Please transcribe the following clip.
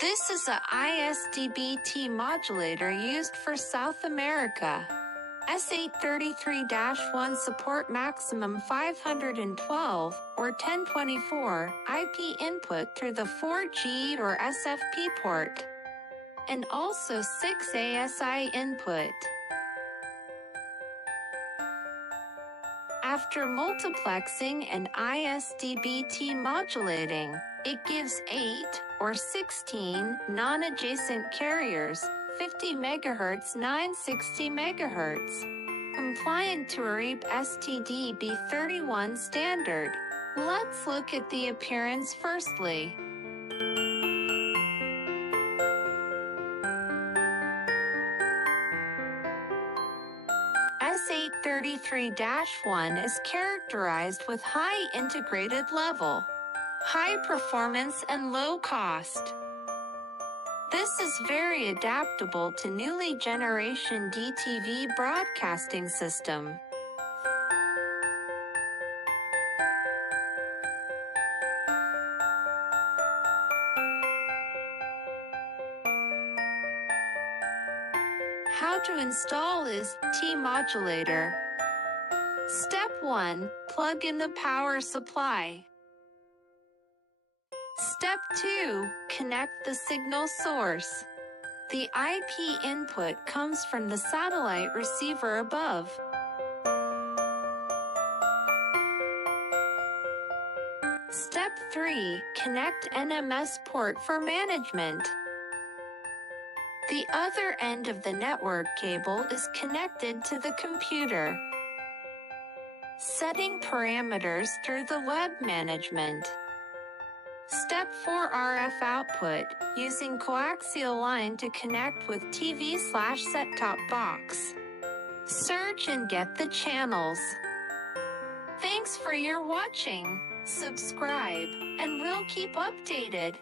This is a ISDB T modulator used for South America. S833-1 support maximum 512 or 1024 IP input through the 4G or SFP port, and also 6 ASI input. After multiplexing and ISDB T modulating, it gives 8 or 16 non-adjacent carriers, 50 MHz 960 MHz, compliant to ARIB STD-B31 standard. Let's look at the appearance firstly. S833-1 is characterized with high integrated level, high performance and low cost. This is very adaptable to newly generation DTV broadcasting system. How to install is T modulator. Step 1. Plug in the power supply. Step 2. Connect the signal source. The IP input comes from the satellite receiver above. Step 3. Connect NMS port for management. The other end of the network cable is connected to the computer. Setting parameters through the web management. Step 4 RF output, using coaxial line to connect with TV/set-top box. Search and get the channels. Thanks for your watching. Subscribe, and we'll keep updated.